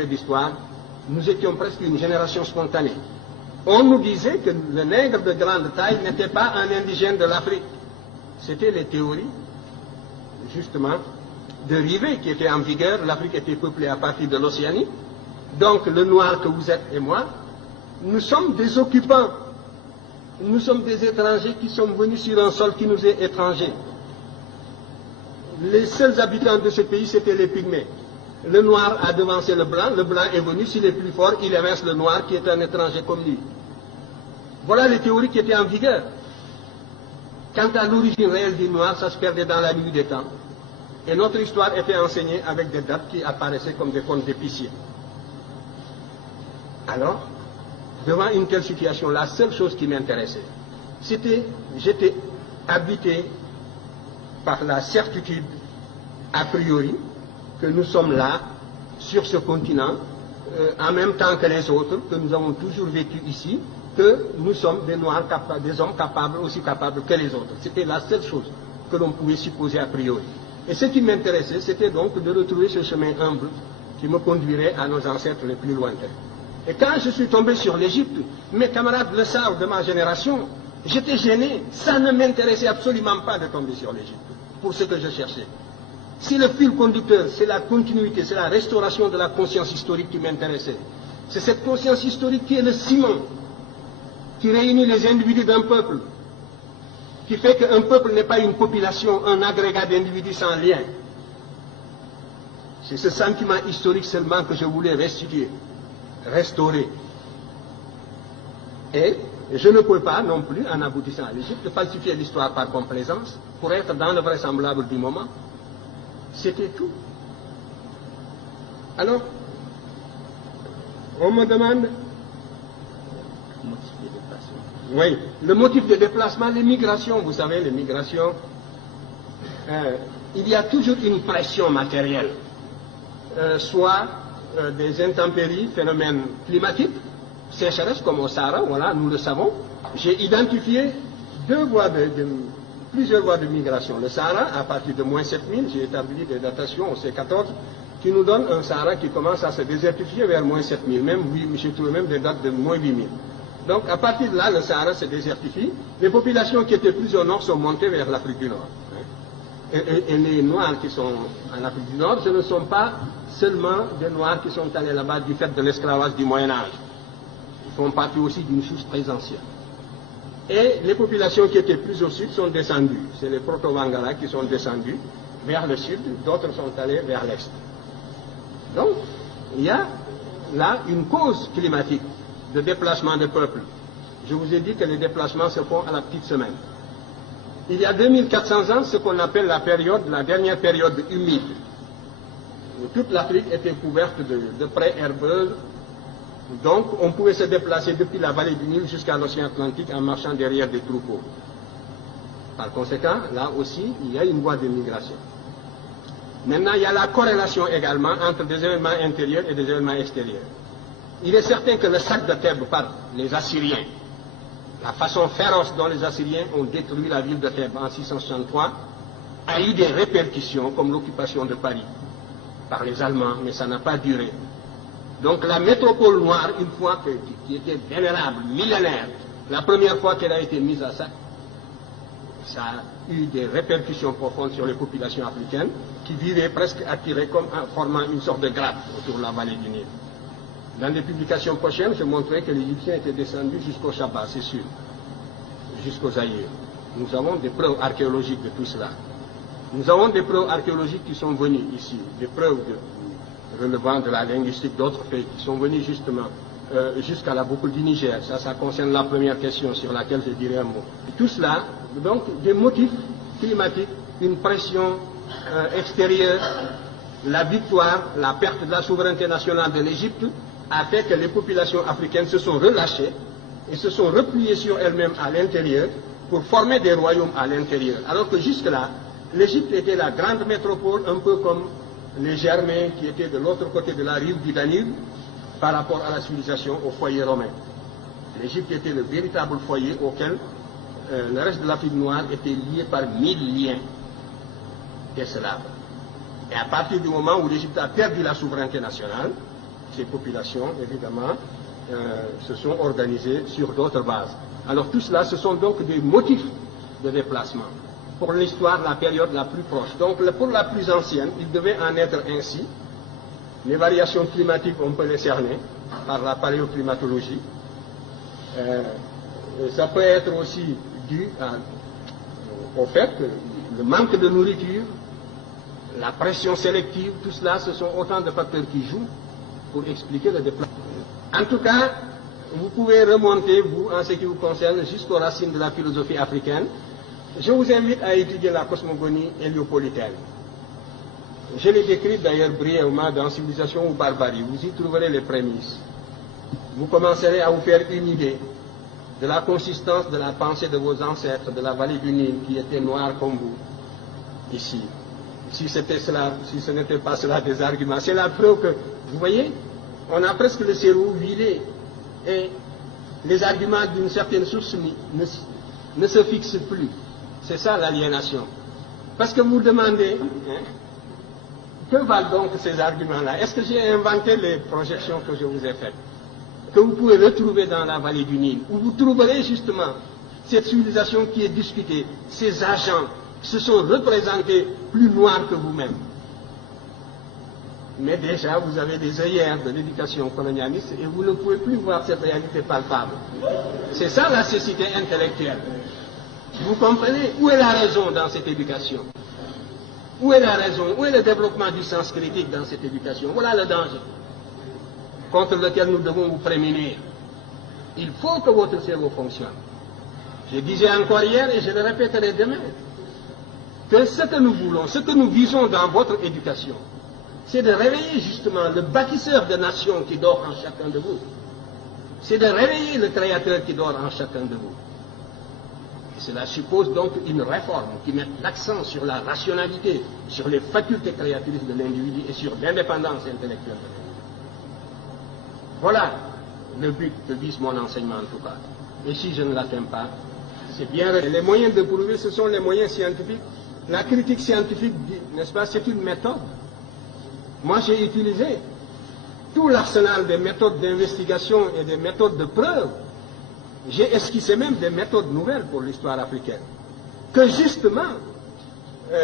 fait d'histoire, nous étions presque une génération spontanée. On nous disait que le nègre de grande taille n'était pas un indigène de l'Afrique. C'était les théories, justement, de Rivet qui étaient en vigueur. L'Afrique était peuplée à partir de l'Océanie. Donc le noir que vous êtes et moi, nous sommes des occupants. Nous sommes des étrangers qui sont venus sur un sol qui nous est étranger. Les seuls habitants de ce pays, c'était les pygmées. Le noir a devancé le blanc est venu, s'il est plus fort, il évince le noir qui est un étranger comme lui. Voilà les théories qui étaient en vigueur. Quant à l'origine réelle du noir, ça se perdait dans la nuit des temps. Et notre histoire était enseignée avec des dates qui apparaissaient comme des contes d'épiciers. Alors, devant une telle situation, la seule chose qui m'intéressait, j'étais habité par la certitude, a priori, que nous sommes là, sur ce continent, en même temps que les autres, que nous avons toujours vécu ici, que nous sommes des Noirs capables, des hommes capables, aussi capables que les autres. C'était la seule chose que l'on pouvait supposer a priori. Et ce qui m'intéressait, c'était donc de retrouver ce chemin humble qui me conduirait à nos ancêtres les plus lointains. Et quand je suis tombé sur l'Égypte, mes camarades le savent de ma génération, j'étais gêné. Ça ne m'intéressait absolument pas de tomber sur l'Égypte, pour ce que je cherchais. Si le fil conducteur, c'est la continuité, c'est la restauration de la conscience historique qui m'intéressait. C'est cette conscience historique qui est le ciment, qui réunit les individus d'un peuple, qui fait qu'un peuple n'est pas une population, un agrégat d'individus sans lien. C'est ce sentiment historique seulement que je voulais restituer, restaurer. Et je ne peux pas non plus, en aboutissant à l'Égypte, falsifier l'histoire par complaisance pour être dans le vraisemblable du moment. C'était tout. Alors, on me demande... Oui, le motif de déplacement, les migrations, vous savez, les migrations, il y a toujours une pression matérielle, soit des intempéries, phénomènes climatiques, sécheresse comme au Sahara, voilà, nous le savons. J'ai identifié plusieurs voies de migration. Le Sahara, à partir de moins 7000, j'ai établi des datations au C14, qui nous donnent un Sahara qui commence à se désertifier vers moins 7000, j'ai trouvé même des dates de moins 8000. Donc à partir de là, le Sahara se désertifie. Les populations qui étaient plus au nord sont montées vers l'Afrique du Nord. Et les Noirs qui sont en Afrique du Nord, ce ne sont pas seulement des Noirs qui sont allés là-bas du fait de l'esclavage du Moyen-Âge. Ils font partie aussi d'une source très ancienne. Et les populations qui étaient plus au sud sont descendues. C'est les Proto-Wangara qui sont descendus vers le sud, d'autres sont allés vers l'est. Donc, il y a là une cause climatique de déplacement de peuples. Je vous ai dit que les déplacements se font à la petite semaine. Il y a 2400 ans, ce qu'on appelle la dernière période humide, où toute l'Afrique était couverte de prairies herbeuses. Donc, on pouvait se déplacer depuis la vallée du Nil jusqu'à l'océan Atlantique en marchant derrière des troupeaux. Par conséquent, là aussi, il y a une voie de migration. Maintenant, il y a la corrélation également entre des événements intérieurs et des événements extérieurs. Il est certain que le sac de Thèbes par les Assyriens, la façon féroce dont les Assyriens ont détruit la ville de Thèbes en 663, a eu des répercussions comme l'occupation de Paris par les Allemands, mais ça n'a pas duré. Donc la métropole noire, une fois qui était vénérable, millénaire, la première fois qu'elle a été mise à sac, ça a eu des répercussions profondes sur les populations africaines qui vivaient presque attirées comme en formant une sorte de grappe autour de la vallée du Nil. Dans les publications prochaines, je montrerai que les Égyptiens étaient descendus jusqu'au Shabbat, c'est sûr, jusqu'aux Zaïre. Nous avons des preuves archéologiques de tout cela. Nous avons des preuves archéologiques qui sont venues ici, des preuves relevant de la linguistique d'autres pays, qui sont venues justement jusqu'à la boucle du Niger. Ça concerne la première question sur laquelle je dirai un mot. Et tout cela, donc, des motifs climatiques, une pression extérieure, la victoire, la perte de la souveraineté nationale de l'Égypte, a fait que les populations africaines se sont relâchées et se sont repliées sur elles-mêmes à l'intérieur pour former des royaumes à l'intérieur. Alors que jusque-là, l'Égypte était la grande métropole, un peu comme les Germains qui étaient de l'autre côté de la rive du Danube par rapport à la civilisation, au foyer romain. L'Égypte était le véritable foyer auquel le reste de l'Afrique noire était lié par 1000 liens d'esclaves. Et à partir du moment où l'Égypte a perdu la souveraineté nationale, ces populations, évidemment, se sont organisées sur d'autres bases. Alors tout cela, ce sont donc des motifs de déplacement. Pour l'histoire, la période la plus proche. Donc pour la plus ancienne, il devait en être ainsi. Les variations climatiques, on peut les cerner par la paléoclimatologie. Ça peut être aussi dû au fait que le manque de nourriture, la pression sélective, tout cela, ce sont autant de facteurs qui jouent pour expliquer le déplacement. En tout cas, vous pouvez remonter, vous, en ce qui vous concerne, jusqu'aux racines de la philosophie africaine. Je vous invite à étudier la cosmogonie héliopolitaine. Je l'ai décrite d'ailleurs brièvement dans Civilisation ou Barbarie. Vous y trouverez les prémices. Vous commencerez à vous faire une idée de la consistance de la pensée de vos ancêtres de la vallée du Nil, qui était noire comme vous, ici. Si c'était cela, si ce n'était pas cela des arguments, c'est la preuve que, vous voyez, on a presque le cerveau vidé et les arguments d'une certaine source ne se fixent plus. C'est ça l'aliénation. Parce que vous demandez, que valent donc ces arguments-là? Est-ce que j'ai inventé les projections que je vous ai faites, que vous pouvez retrouver dans la vallée du Nil, où vous trouverez justement cette civilisation qui est discutée, ces agents qui se sont représentés plus noirs que vous-même. Mais déjà, vous avez des œillères de l'éducation colonialiste et vous ne pouvez plus voir cette réalité palpable. C'est ça la cécité intellectuelle. Vous comprenez? Où est la raison dans cette éducation? Où est la raison? Où est le développement du sens critique dans cette éducation? Voilà le danger contre lequel nous devons vous prémunir. Il faut que votre cerveau fonctionne. Je disais encore hier et je le répéterai demain, que ce que nous voulons, ce que nous visons dans votre éducation, c'est de réveiller justement le bâtisseur de nations qui dort en chacun de vous. C'est de réveiller le créateur qui dort en chacun de vous. Et cela suppose donc une réforme qui mette l'accent sur la rationalité, sur les facultés créatrices de l'individu et sur l'indépendance intellectuelle de l'individu. Voilà le but que vise mon enseignement en tout cas. Et si je ne l'atteins pas, c'est bien. Les moyens de prouver, ce sont les moyens scientifiques. La critique scientifique, n'est-ce pas, c'est une méthode. Moi, j'ai utilisé tout l'arsenal des méthodes d'investigation et des méthodes de preuve. J'ai esquissé même des méthodes nouvelles pour l'histoire africaine. Que justement,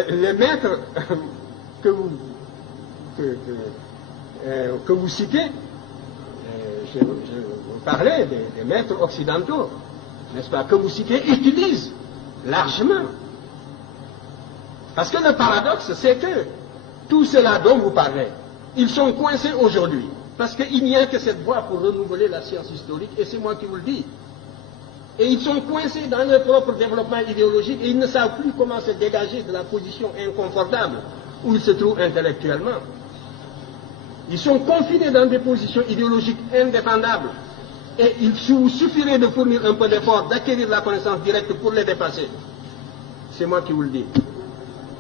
les maîtres que vous citez, je parlais des maîtres occidentaux, n'est-ce pas, que vous citez, utilisent largement. Parce que le paradoxe, c'est que tout cela dont vous parlez, ils sont coincés aujourd'hui. Parce qu'il n'y a que cette voie pour renouveler la science historique, et c'est moi qui vous le dis. Et ils sont coincés dans leur propre développement idéologique, et ils ne savent plus comment se dégager de la position inconfortable où ils se trouvent intellectuellement. Ils sont confinés dans des positions idéologiques indéfendables. Et il vous suffirait de fournir un peu d'effort, d'acquérir la connaissance directe pour les dépasser. C'est moi qui vous le dis.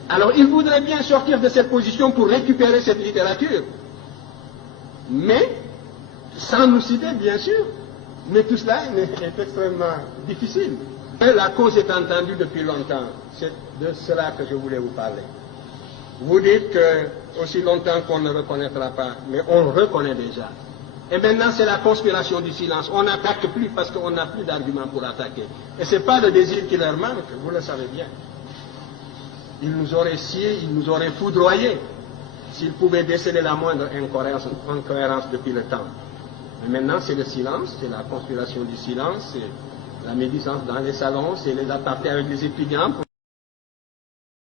Alors, ils voudraient bien sortir de cette position pour récupérer cette littérature. Mais, sans nous citer, bien sûr, mais tout cela est extrêmement difficile. Et la cause est entendue depuis longtemps. C'est de cela que je voulais vous parler. Vous dites que aussi longtemps qu'on ne reconnaîtra pas, mais on reconnaît déjà. Et maintenant, c'est la conspiration du silence. On n'attaque plus parce qu'on n'a plus d'arguments pour attaquer. Et ce n'est pas le désir qui leur manque, vous le savez bien. Ils nous auraient sciés, ils nous auraient foudroyés s'ils pouvaient déceler la moindre incohérence depuis le temps. Mais maintenant, c'est le silence, c'est la conspiration du silence, c'est la médisance dans les salons, c'est les apartés avec les étudiants.